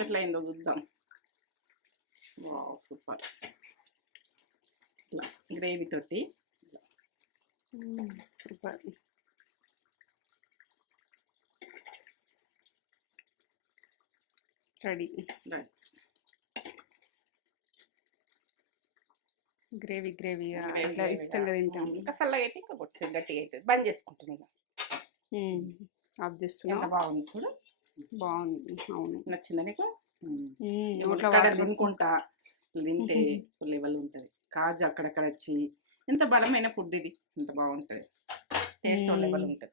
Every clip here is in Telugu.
ఎట్లా అయిందో చూద్దాం. Wow super. ఇట్లా గ్రేవీ తోటి. సూపర్. రెడీ. గ్రేవీ గ్రేవీగా అట్లా ఇష్టంగా. తింటాం. ఇంకా చల్లగా అయితే ఇంకా గట్టిగా అవుతుంది బంద్ చేసుకుంటుంది ఇక. ఆఫ్ చేస్తున్నాం. బాగుంది చూడు. బాగుంది. అవును. నచ్చిందా నీకు? తినుకుంటా తింటే లెవెల్ ఉంటుంది. కాజు అక్కడక్కడ వచ్చి ఎంత బలమైన ఫుడ్ ఇది ఎంత బాగుంటుంది. టేస్ట్. లెవెల్ ఉంటుంది.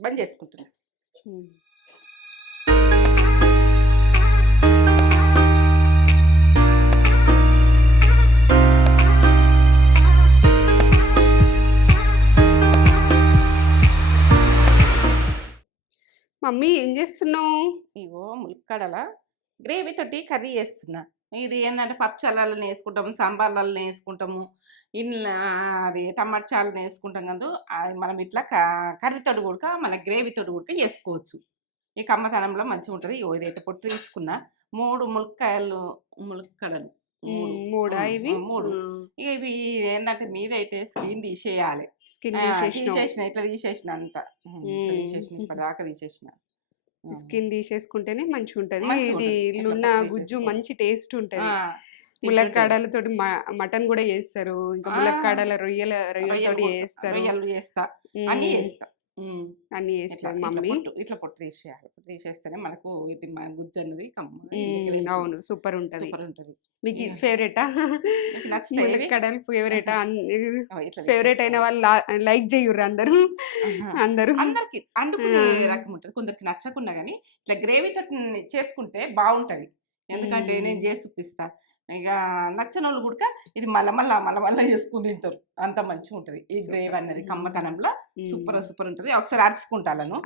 బంద్ చేసుకుంటున్నా. మమ్మీ ఏం చేస్తున్నావు? ఇగో ములక్కడల గ్రేవీ తోటి కర్రీ చేస్తున్నా. ఇది ఏంటంటే పచ్చళ్ళని వేసుకుంటాము సాంబార్లలో వేసుకుంటాము ఇట్లా అది టమాటా వేసుకుంటాం కదా అది మనం ఇట్లా క- కర్రీతోటి కూడా మన గ్రేవీతోటి కూడా చేసుకోవచ్చు. ఈ కమ్మతనంలో మంచిగా ఉంటుంది ఇగో ఇదైతే పొట్టు తీసుకున్నా. మూడు ములక్కాయలు ములక్కడలు. మూడు. ఇవి మూడు. ఇక ఇవి ఏంటంటే మీదైతే స్క్రీన్ తీసేయాలి స్కిన్ తీసేసిన ఇట్లా తీసేసిన అంత. తీసేసిన ఇప్పటిదాకా తీసేసిన. స్కిన్ తీసేసుకుంటేనే మంచిగా ఉంటది ఇది ఇల్లున్న గుజ్జు. మంచి టేస్ట్ ఉంటది ఆ, ములక్కాడలతోటి మటన్ కూడా చేస్తారు ఇంకా. ములక్కాడల రొయ్యల రొయ్యలు రొయ్యలతోటి కూడా- చేస్తారు చేస్తా అన్ని చేస్తా. అన్ని ఇట్లా మమ్మీ ఇట్లా పొట్టు తీసేయాలి పొట్టు తీసేస్తేనే మనకు ఇది గుజ్జు కమ్మ మ్మ్. అవును సూపర్ ఉంటది మీకు. ఫేవరెటా? ములక్కాడలు ఫేవరెటా ఫేవరెట్ అయిన వాళ్ళు లైక్ చెయ్యరు అందరూ. అందరూ అందరికి అంటుకునే ఆ. రకం ఉంటుంది కొందరికి నచ్చకుండా కానీ ఇట్లా గ్రేవీ చేసుకుంటే బాగుంటది ఎందుకంటే. నేను చేసి చూపిస్తా ఇక నచ్చని వాళ్ళు కూడా ఇది మళ్ళా మళ్ళా చేసుకుని తింటారు. అంత మంచిగా ఉంటది ఈ. గ్రేవీ అన్నది మ్మ్. కమ్మతనంలో మ్మ్. సూపర్ సూపర్ ఉంటది. ఒకసారి అరుచుకుంటాను.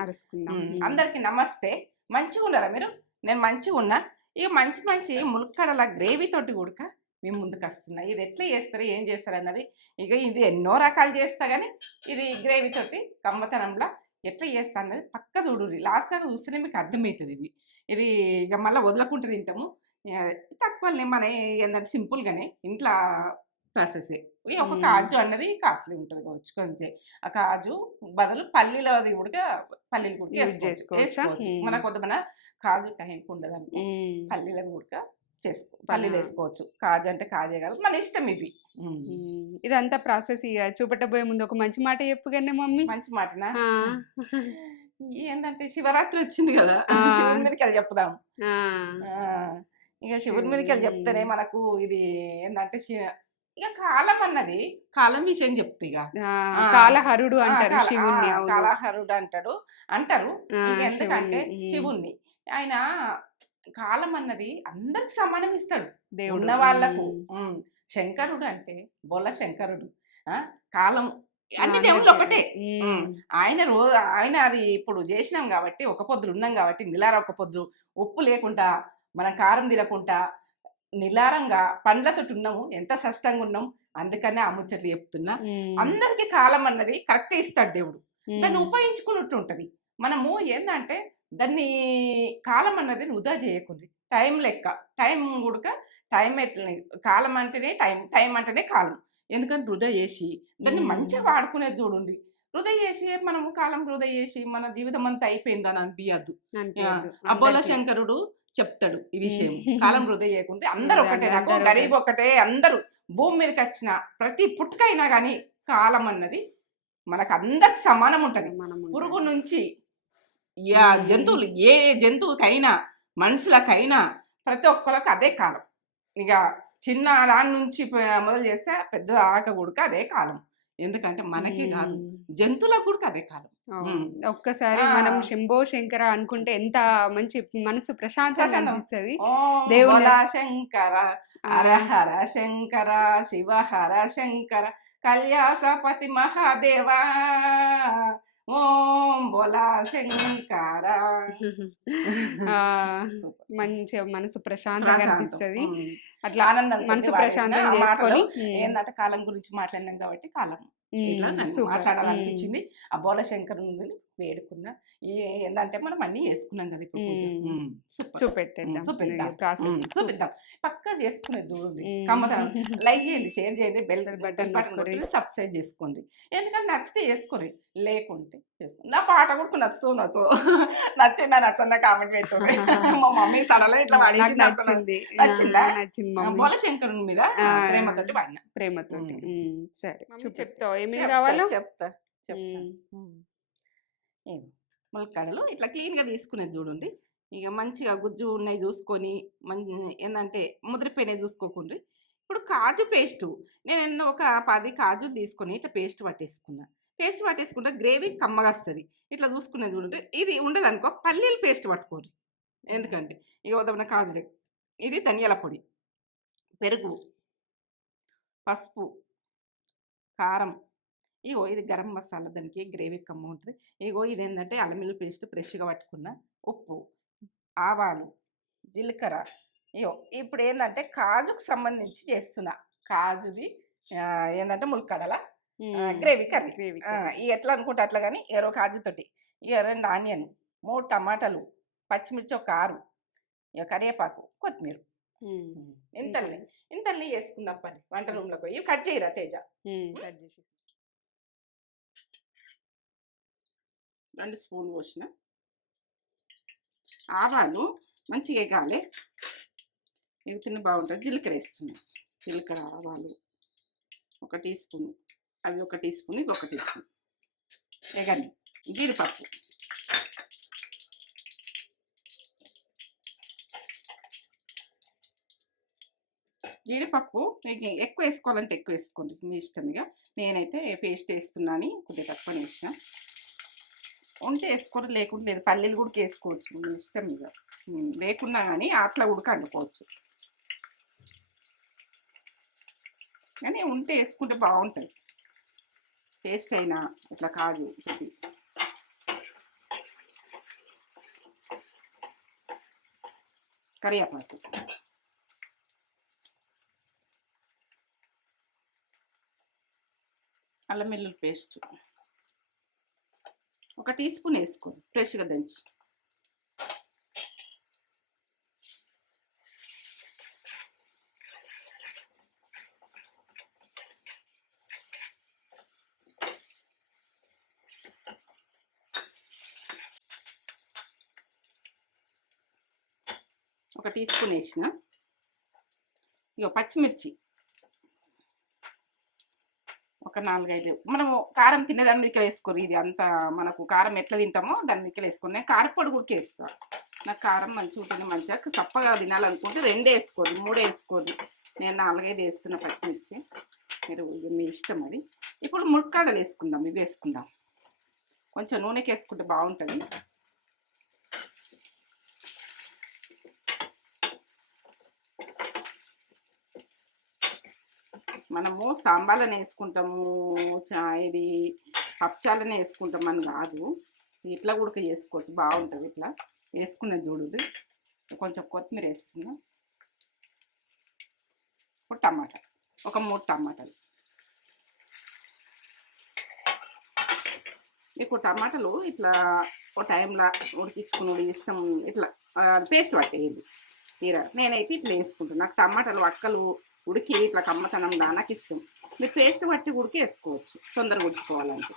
అందరికి నమస్తే. మంచిగా ఉన్నారా మీరు? నేను మంచిగా ఉన్నా. ఇక మంచి మంచి ములక్కడల గ్రేవీ తోటి కూడా మేము ముందుకు వస్తున్నా. ఇది ఎట్లా చేస్తారు? ఏం చేస్తారు? అన్నది ఇక ఇది ఎన్నో రకాలు చేస్తా కానీ ఇది గ్రేవీ తోటి కమ్మతనంలో ఎట్లా చేస్తా అన్నది పక్క చూడు లాస్ట్ దాకా చూస్తేనే మీకు అర్థమవుతుంది ఇది. ఇది ఇక మళ్ళీ వదలకుంటూ తింటాము. తక్కువనే మన ఏంటంటే సింపుల్గానే ఇంట్లో ప్రాసెస్ ఒక. కాజు అన్నది కాస్ట్లీ ఉంటుంది కావచ్చు కొంచెం ఆ కాజు బదులు పల్లీలది కూడా పల్లీలు కూడా. చేసుకోవచ్చా? మన కొంతమంది కాజు టైం ఉండదు అనుకో మ్మ్. పల్లీలను కూడా చేసుకో పల్లీలు. వేసుకోవచ్చు కాజు అంటే కాజే కాదు మన ఇష్టం ఇవి. ఇదంతా ప్రాసెస్ ఇక చూపెట్టబోయే ముందు ఒక మంచి మాట చెప్పుగానే మమ్మీ మంచి మాటనా. ఏంటంటే శివరాత్రి వచ్చింది కదా. శివుని మీదకి ఆ. ఆ, ఇక శివుని మీదకి వెళ్ళి. చెప్తేనే మనకు ఇది ఏంటంటే ఇక కాలం అన్నది కాలం విషయం చెప్తే ఇక. కాలహరుడు అంటారు శివుణ్ణి కాలహరుడు అంటాడు అంటారు ఎందుకంటే శివుణ్ణి. ఆయన కాలం అన్నది అందరికి సమానం ఇస్తాడు దేవుడు ఉన్న వాళ్ళకు. ఉమ్, శంకరుడు అంటే బొల్ల శంకరుడు ఆ, కాలం అన్ని దేవుళ్ళు. ఒకటే ఆయన రో ఆయన అది ఇప్పుడు చేసినాం కాబట్టి ఒక పొద్దులు ఉన్నాం కాబట్టి నిలార ఒక పొద్దు ఉప్పు లేకుండా మనం కారం తినకుండా నిలారంగా పండ్లతో ఉన్నాము ఎంత సష్టంగా ఉన్నాం అందుకనే ఆ ముచ్చట్లు చెప్తున్నా. అందరికి కాలం అన్నది కరెక్ట్ ఇస్తాడు దేవుడు దాన్ని. ఉపయోగించుకున్నట్టు ఉంటుంది మనము ఏంటంటే దాన్ని కాలం అన్నది వృధా చేయకుంది టైం లెక్క టైం కూడా టైం ఎట్లా కాలం అంటేనే టైం టైం అంటేనే కాలం ఎందుకంటే వృధా చేసి దాన్ని. మంచిగా వాడుకునేది చూడండి వృధా చేసి మనము కాలం వృధా చేసి మన జీవితం అంతా అయిపోయిందని అనిపించద్దు. అబ్బోల అందరికీ. శంకరుడు చెప్తాడు ఈ విషయం. కాలం వృధా చేయకుంటే అందరూ ఒకటే నాకు. గరీబ్ ఒకటే అందరూ భూమి మీదకి వచ్చిన ప్రతి పుట్టుకైనా కానీ కాలం అన్నది మనకు అందరికి సమానం ఉంటది. పురుగు నుంచి. జంతువులు ఏ జంతువుకైనా మనుషులకైనా ప్రతి ఒక్కరికి అదే కాలం ఇక చిన్న దాని నుంచి మొదలు చేస్తే పెద్ద దాకా కూడా అదే కాలం ఎందుకంటే మనకే కాదు. జంతువులకు కూడా అదే కాలం. ఒక్కసారి. మనం శంభో శంకర అనుకుంటే ఎంత మంచి మనసు ప్రశాంతంగా ప్రశాంతం. అనిపిస్తుంది బోలా శంకర హర హర శంకర శివ హర శంకర కళ్యాసపతి మహాదేవా ఓం బోలా శంకర. మంచిగా మనసు ప్రశాంతంగా ప్రశాంతం. అనిపిస్తుంది. అట్లా ఆనందం మనసు ప్రశాంతం చేసుకొని ఏంటంటే కాలం గురించి మాట్లాడినాం కాబట్టి కాలం ఇట్లా నాకు. మాట్లాడాలనిపించింది ఆ బోల శంకరుని వేడుకున్నా ఈ ఏంటంటే మనం అన్ని చేసుకున్నాం కదా ఇప్పుడు చూపెట్టేద్దాం. చూపిద్దాం. ప్రాసెస్. చూపిద్దాం పక్కా చేసుకునేది చూడండి మ్మ్. కమ్మదనం లైక్ చేయండి షేర్ చేయండి బెల్ బటన్ బటన్ సబ్స్క్రైబ్ చేసుకోండి. ఎందుకంటే నచ్చితే చేసుకోండి లేకుంటే చేసుకోండి నా పాట కూడా నచ్చుతూ నచ్చు నచ్చిందా? నచ్చందా? కామెంట్ పెట్టండి మా మమ్మీ ఇట్లా పడేసి నచ్చింది. నచ్చిందా? నచ్చింది మమ్మీ. బోల శంకరుని మీద. ప్రేమతోటి పాడిన. ప్రేమతోటి. సరే. చెప్తావు? ఏమేమి చెప్తా, కావాలో? చెప్తా చెప్తా. ఏమో. ములక్కాడలు ఇట్లా క్లీన్గా తీసుకునేది చూడండి. ఇక మంచిగా గుజ్జు ఉన్నాయి చూసుకొని మంచి ఏంటంటే ముదిరిపోయినాయి చూసుకోకుండా ఇప్పుడు కాజు పేస్టు. నేను ఎన్నో ఒక పది కాజులు తీసుకొని ఇట్లా పేస్ట్ పట్టేసుకున్నా. పేస్ట్ పట్టేసుకుంటే గ్రేవీ కమ్మగా వస్తుంది. ఇట్లా చూసుకునేది చూడండి. ఇది ఉండదు అనుకో పల్లీలు పేస్ట్ పట్టుకోరు ఎందుకంటే ఇక ఉదమన కాజులే. ఇది ధనియాల పొడి. పెరుగు పసుపు కారం. ఇగో ఇది గరం మసాలా దానికి గ్రేవీ కమ్మ ఉంటుంది. ఇగో ఇది ఏంటంటే అల్లం పేస్ట్ ఫ్రెష్గా పట్టుకున్న ఉప్పు ఆవాలు జీలకర్ర. ఇగో ఇప్పుడు ఏంటంటే కాజుకు సంబంధించి చేస్తున్నా. కాజుది ఏంటంటే ములకడల గ్రేవీ కర్రీ. గ్రేవీ ఎట్లా అనుకుంటే అట్లా కానీ ఇరవై కాజుతోటి ఇక రెండు ఆనియన్ మూడు టమాటాలు పచ్చిమిర్చి ఒక ఆరు ఇక కరివేపాకు కొత్తిమీర. ఇంతల్ని ఇంతల్ని వేసుకుందాం పని వంట రూమ్లోకి పోయి. కట్ చేయరా తేజ? కట్ చేసి రెండు స్పూన్ పోసిన. ఆవాలు మంచిగా ఎగాలి. ఎగుతున్న బాగుంటుంది. జీలకర్ర వేస్తున్నాం. జీలకర్ర ఆవాలు ఒక టీ స్పూన్. అవి ఒక టీ స్పూన్ ఇవి ఒక టీ స్పూన్. ఎగని జీడిపప్పు. జీడిపప్పు మీకు ఎక్కువ వేసుకోవాలంటే ఎక్కువ వేసుకోండి. మీ ఇష్టం ఇక. నేనైతే పేస్ట్ వేస్తున్నాను కొద్దిగా తక్కువ వేసిన. ఉంటే వేసుకోరు లేకుంటే లేదు. పల్లీలు కూడా వేసుకోవచ్చు. మీ ఇష్టం ఇక. లేకున్నా కానీ అట్లా ఉడక అనుకోవచ్చు కానీ ఉంటే వేసుకుంటే బాగుంటుంది. టేస్ట్ అయినా ఇట్లా కాదు ఇది కరివేపాకు. అల్లం వెల్లుల్లి పేస్ట్. ఒక టీ స్పూన్ వేసుకో ఫ్రెష్గా దంచి. ఒక టీ స్పూన్ వేసిన. ఇక పచ్చిమిర్చి. ఒక నాలుగైదు. మనము కారం తినే దాని మీదకి వేసుకోరు. ఇది అంతా మనకు కారం ఎట్లా తింటామో దాని మీదకి వేసుకొని నేను కారపొడి కూడా వేస్తాను నాకు కారం మంచిగా ఉంటుంది మంచిగా చప్పగా తినాలనుకుంటే రెండు వేసుకోదు మూడు వేసుకోదు నేను నాలుగైదు వేస్తున్న పచ్చిమిర్చి మీరు ఇక మీ ఇష్టం అది. ఇప్పుడు ముక్కడలు వేసుకుందాం ఇవి వేసుకుందాం. కొంచెం నూనెకి వేసుకుంటే బాగుంటుంది. మనము సాంబార్లను వేసుకుంటాము ఇది పప్చాలని వేసుకుంటాం అని కాదు. ఇట్లా కూడా చేసుకోవచ్చు బాగుంటుంది ఇట్లా. వేసుకున్న చూడదు కొంచెం కొత్తిమీర వేస్తున్నా. ఇప్పుడు టమాటా ఒక మూడు టమాటాలు. మీకు టమాటాలు ఇట్లా ఒక టైంలో ఉడికించుకుని ఇష్టం ఇట్లా పేస్ట్ పట్టేది తీరా. నేనైతే ఇట్లా వేసుకుంటాను నాకు టమాటాలు అక్కలు ఉడికి ఇట్లా కమ్మతనం దా నాకు ఇష్టం మీరు పేస్ట్ పట్టి ఉడికి వేసుకోవచ్చు తొందరగా ఉడికిపోవాలంటే.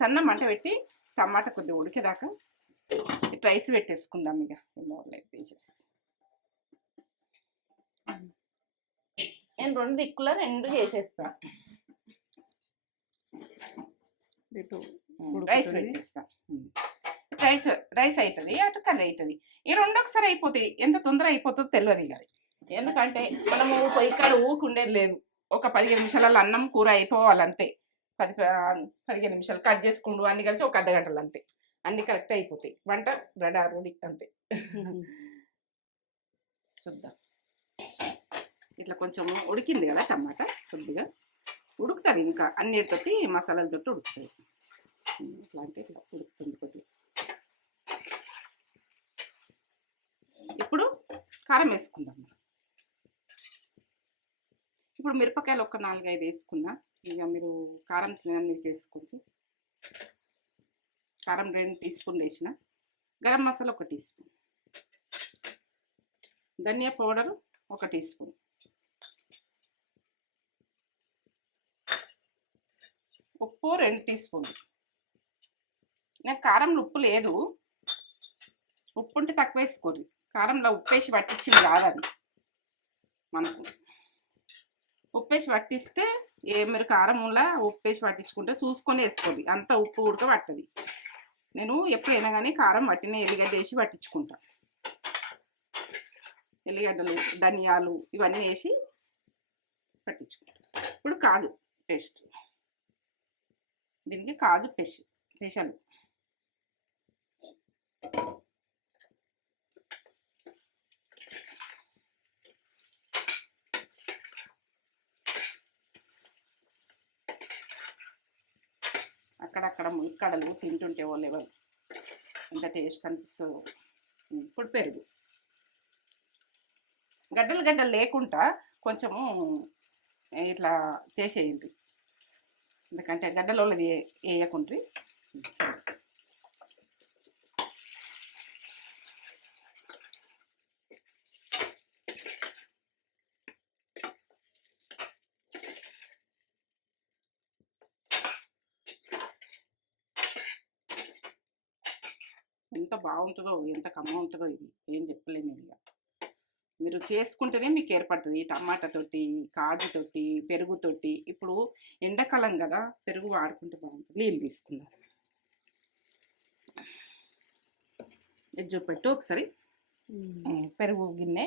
సన్న మంట పెట్టి టమాటా కొద్దిగా ఉడికేదాకా రైస్ పెట్టేసుకుందాం ఇక. లైక్ పీసెస్ నేను రెండు దిక్కులో రెండు చేసేస్తా. రైస్ ఉడుకుతుంది. పెట్టేస్తా రైస్ రైస్ అవుతుంది అటు కర్రీ అవుతుంది ఈ రెండు ఒకసారి అయిపోతాయి. ఎంత తొందర అయిపోతుందో తెలియదు ఇక. ఎందుకంటే మనము పొయ్యి కాడ ఊకుండేది లేదు. ఒక పదిహేను నిమిషాలలో అన్నం కూర అయిపోవాలి అంతే పది పదిహేను నిమిషాలు కట్ చేసుకుండు అన్ని కలిసి ఒక అర్ధ గంటలు అంతే. అన్ని కరెక్ట్ అయిపోతాయి. వంట రెడీ రెడీ అంతే. చూద్దాం. ఇట్లా కొంచెం ఉడికింది కదా టమాటా కొద్దిగా. ఉడుకుతుంది ఇంకా అన్నిటితోటి మసాలాలతోటి ఉడుకుతుంది ఇట్లా అంటే ఇట్లా ఉడుకుతుంది కొద్దిగా. ఇప్పుడు కారం వేసుకుందాం. ఇప్పుడు మిరపకాయలు ఒక నాలుగైదు వేసుకున్నా. ఇక మీరు కారం తినడానికి వేసుకుంటే కారం రెండు టీ స్పూన్లు వేసిన. గరం మసాలా ఒక టీ స్పూన్. ధనియా పౌడర్ ఒక టీ స్పూన్. ఉప్పు రెండు టీ స్పూన్లు. నాకు కారంలో ఉప్పు లేదు. ఉప్పు ఉంటే తక్కువ వేసుకోరు కారంలో ఉప్పు వేసి పట్టించింది కాదది మనకు. ఉప్పు వేసి పట్టిస్తే ఏ మీరు కారంలా ఉప్పు వేసి పట్టించుకుంటే చూసుకొని వేసుకోండి. అంత ఉప్పు ఉడక పట్టది. నేను ఎప్పుడైనా కానీ కారం పట్టిన ఎల్లిగడ్డ వేసి పట్టించుకుంటా. ఎల్లిగడ్డలు ధనియాలు ఇవన్నీ వేసి పట్టించుకుంటా. ఇప్పుడు కాజు పేస్ట్. దీనికి కాజు పెష్ స్పెషల్. అక్కడ ముక్కడలు తింటుంటే వాళ్ళు ఎవరు? ఎంత టేస్ట్ అనిపిస్తుందో. ఇప్పుడు పెరుగు. గడ్డలు గడ్డలు లేకుండా కొంచెము ఇట్లా చేసేయండి. ఎందుకంటే గడ్డలో వేయకుండ్రి. ఎంత బాగుంటుందో ఎంత కమ్మ ఉంటుందో ఇది. ఏం చెప్పలేను ఇక. మీరు చేసుకుంటేనే మీకు ఏర్పడుతుంది. ఈ టమాటా తోటి కాజు తోటి పెరుగు తోటి. ఇప్పుడు ఎండాకాలం కదా పెరుగు వాడుకుంటే బాగుంటుంది. నీళ్ళు తీసుకుందాం. ఇది చూపెట్టు ఒకసారి. పెరుగు గిన్నె.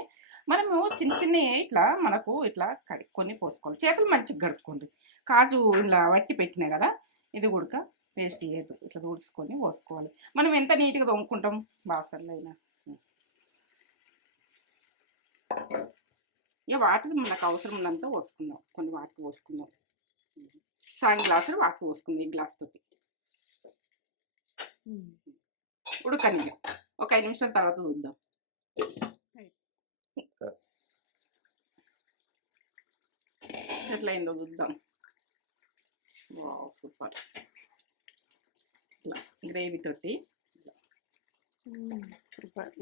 మనము చిన్న చిన్న ఇట్లా మనకు ఇట్లా కడుక్కొని పోసుకోవాలి. చేతులు మంచిగా గడుపుకోండి కాజు ఇలా వట్టి పెట్టినాయి కదా ఇది కూడా వేస్ట్ చేయదు ఇట్లా తుడుచుకొని పోసుకోవాలి. మనం ఎంత నీట్గా తోముకుంటాం బాసర్లైనా అయినా. ఇక వాటర్ మనకు అవసరం ఉన్నంత పోసుకుందాం. కొన్ని వాటర్ పోసుకుందాం. సగం గ్లాసులు వాటర్ పోసుకుందాం ఈ గ్లాస్ తోటి. ఉడకని ఒక ఐదు నిమిషాల తర్వాత చూద్దాం ఎట్లయిందో చూద్దాం. Wow super. గ్రేవీ తోటి. సూపర్.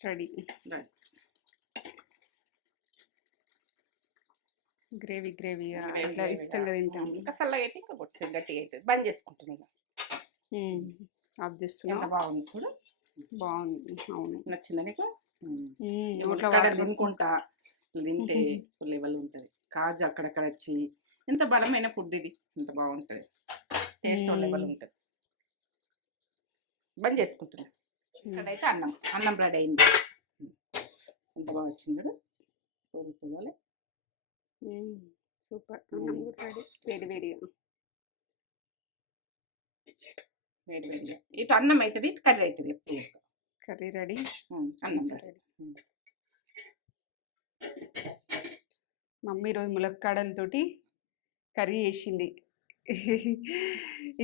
రెడీ. గ్రేవీ గ్రేవీగా ఇష్టంగా గా. తింటాం. ఇంకా చల్లగా అయితే ఇంకా కొట్టుతుంది గట్టిగా అవుతుంది బంద్ చేసుకుంటుంది ఇక. ఆఫ్ చేస్తున్నా. బాగుంది చూడు. బాగుంది. అవును. నచ్చిందా నీకు? తినుకుంటా తింటే లెవెల్ ఉంటుంది. కాజు అక్కడక్కడ వచ్చి ఎంత బలమైన ఫుడ్ ఇది. ఎంత బాగుంటుంది. టేస్ట్. లెవెల్ ఉంటుంది. బంద్ చేసుకుంటున్నా. ఇక్కడైతే అన్నం. అన్నం రెడీ అయింది. ఎంత బాగా వచ్చింది పూవాలి సూపర్. మ్మ్. రెడీ వేడి వేడిగా. వేడి వేడిగా. ఇటు అన్నం అవుతుంది ఇటు కర్రీ అవుతుంది ఎప్పుడు. Curry ready. అన్నం. రెడీ మమ్మీ ఈరోజు ములక్కాడలతోటి కర్రీ చేసింది.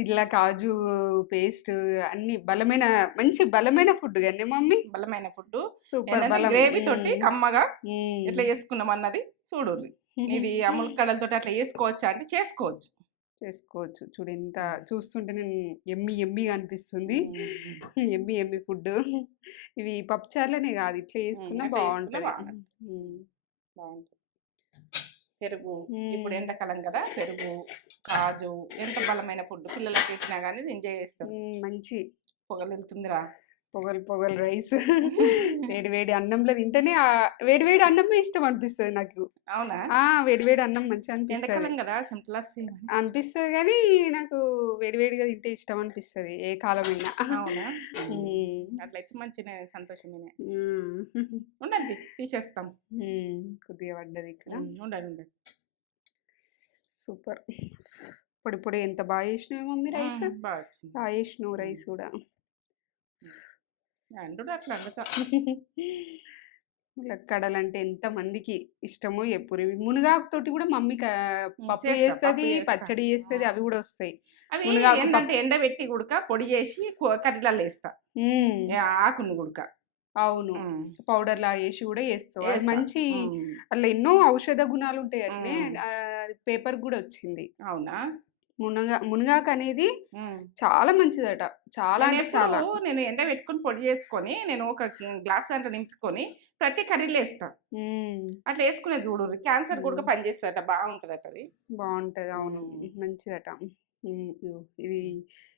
ఇట్లా కాజు పేస్ట్ అన్ని బలమైన మంచి బలమైన ఫుడ్ కానీ మమ్మీ? బలమైన ఫుడ్ సూపర్ బలం. గ్రేవీ తోటి మ్మ్. కమ్మగా మ్మ్. ఎట్లా చేసుకున్నాం అన్నది చూడుర్రి. ఇది అమూల్ కడలతో అట్లా చేసుకోవచ్చా అంటే చేసుకోవచ్చు. చేసుకోవచ్చు. చూడు ఎంత చూస్తుంటే నేను ఎమ్మి ఎమ్మిగా అనిపిస్తుంది. ఎమ్మి ఎమ్మి ఫుడ్ ఇవి పప్పుచారులనే కాదు. ఇట్లా చేసుకున్నా బాగుంటుంది. బాగుంటది. పెరుగు. ఇప్పుడు ఎండాకాలం కదా పెరుగు కాజు ఎంత బలమైన ఫుడ్ పిల్లలకి ఇచ్చినా కానీ ఎంజాయ్ చేస్తారు. మ్మ్, మంచి. పొగలు వెళ్తుందిరా. పొగలు పొగలు రైస్. వేడి వేడి అన్నంలో తింటేనే ఆ వేడి వేడి అన్నమే ఇష్టం అనిపిస్తుంది నాకు. అవునా? వేడి వేడి అన్నం మంచిగా అనిపిస్తుంది. కదా అనిపిస్తుంది కానీ నాకు వేడి వేడిగా తింటే ఇష్టం అనిపిస్తుంది ఏ కాలమైనా. అట్లయితే మంచిగా సంతోషమే. ఉండండి తీసేస్తాం. కొద్దిగా పడ్డది ఇక్కడ. ఉమ్, ఉండండి ఉండండి. సూపర్. పొడి పొడి ఎంత బాగా చేసినావు మమ్మీ రైస్? బాగా చేసినావు రైస్ కూడా. అండు అట్లా అండుతా ములక్కాడలు అంటే ఎంత మందికి ఇష్టమో ఎప్పుడు మునగాకు తోటి కూడా మమ్మీ పప్పు చేస్తా, చేస్తుంది. పచ్చడి చేస్తుంది అవి కూడా వస్తాయి. మునగాకు ఏంటంటే ఎండబెట్టి గుడక పొడి చేసి కర్రీలలో వేస్తా. ఆకును గుడక. అవును. పౌడర్ లా వేసి కూడా వేస్తావు అది. మంచి. అట్లా ఎన్నో ఔషధ గుణాలు ఉంటాయి అని మ్మ్. పేపర్ కూడా వచ్చింది. అవునా? మునగా మునగాకు అనేది. చాలా మంచిదట. చాలా అంటే చాలా. నేను ఎండ పెట్టుకొని పొడి చేసుకొని నేను ఒక గ్లాస్ దాంట్లో నింపుకొని ప్రతి కర్రీలో వేస్తా. అట్లా వేసుకునే చూడు క్యాన్సర్ కూడా. పనిచేస్తుందట బాగుంటదట అది. బాగుంటది అవును. మంచిదట. ఇది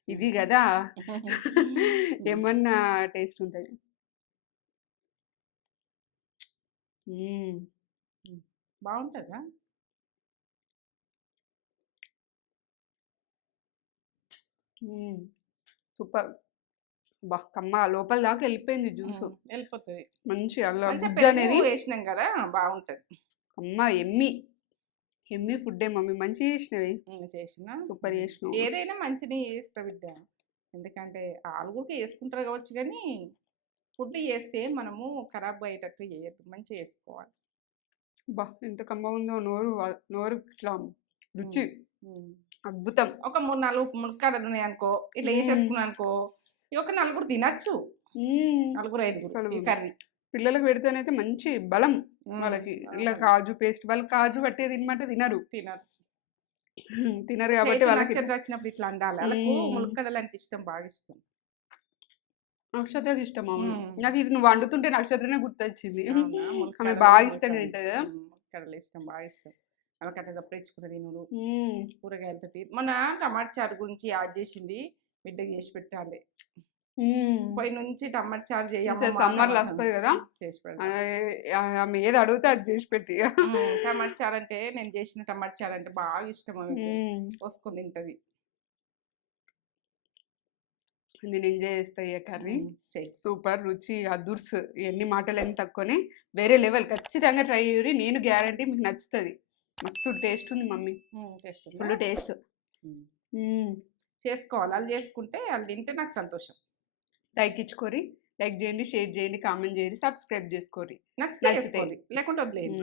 ఇది కదా. ఏమన్నా టేస్ట్ ఉంటుంది. బాగుంటుందా? సూపర్. బా కమ్మ లోపల దాకా వెళ్ళిపోయింది జ్యూస్. వెళ్ళిపోతుంది. మంచి అలా గుజ్జు అనేది వేసినాం కదా! బాగుంటది. అమ్మ ఎమ్మి. ఎమ్మి ఫుడ్ మమ్మీ. మంచి చేసినవి. చేసిన. సూపర్ చేసినావు. ఏదైనా మంచిని చేస్తా బిడ్డ. ఎందుకంటే వాళ్ళు కూడా వేసుకుంటారు కావచ్చు కానీ ఫుడ్ చేస్తే మనము ఖరాబ్ అయ్యేటట్టు చేయొద్దు. మంచిగా చేసుకోవాలి. బా ఎంత కమ్మ ఉందో నోరు నోరు ఇట్లా రుచి. అద్భుతం ఒక మూడు నాలుగు మునక్కాడలు ఉన్నాయి అనుకో ఇట్లా. వేసేసుకున్నా అనుకో ఇక ఒక నలుగురు తినచ్చు. నలుగురు ఐదుగురు ఈ కర్రీ పిల్లలకు పెడితేనైతే మంచి బలం వాళ్ళకి. ఇలా కాజు పేస్ట్ వాళ్ళు కాజు పట్టే తినమంటే తినరు తినరు తినరు కాబట్టి వాళ్ళకి వచ్చినప్పుడు ఇట్లా అండాలి వాళ్ళకు. ములక్కడలు అంటే ఇష్టం బాగా ఇష్టం నక్షత్రం ఇష్టం అవును. నాకు ఇది నువ్వు వండుతుంటే నక్షత్రమే గుర్తొచ్చింది? ఆమె బాగా ఇష్టంగా. తింటది కదా ములక్కాడలు ఇష్టం బాగా ఇష్టం వాళ్ళకట్ట తప్పించుకున్న తినుడు మ్మ్. కూరగాయలతోటి మన టమాటా చారు గురించి యాడ్ చేసింది. బిడ్డకి చేసి పెట్టాలి. పోయి నుంచి టమాటా చారు ఈసారి చేయమ్మ సమ్మర్లో వస్తుంది కదా? చేసి ఆమె ఏది అడిగితే అది చేసి పెట్టి. టమాటా చారు అంటే నేను చేసిన టమాటా చారు అంటే బాగా ఇష్టం మ్మ్. పోసుకొని తింటది. నేను ఎంజాయ్ చేస్తా ఈ కర్రీ. సూపర్ రుచి అదుర్స్ ఎన్ని మాటలు ఎంత తక్కువనే వేరే లెవెల్. ఖచ్చితంగా ట్రై చేయరి నేను గ్యారంటీ మీకు నచ్చుతుంది. మస్తు టేస్ట్ ఉంది మమ్మీ మ్మ్, టేస్ట్? Full taste. చేసుకోవాలి వాళ్ళు చేసుకుంటే వాళ్ళు తింటే నాకు సంతోషం లైక్ ఇచ్చుకోరి లైక్ చేయండి షేర్ చేయండి కామెంట్ చేయండి సబ్స్క్రైబ్ చేసుకోరి నాకు నచ్చితే. లేకుంటే వదిలేదు.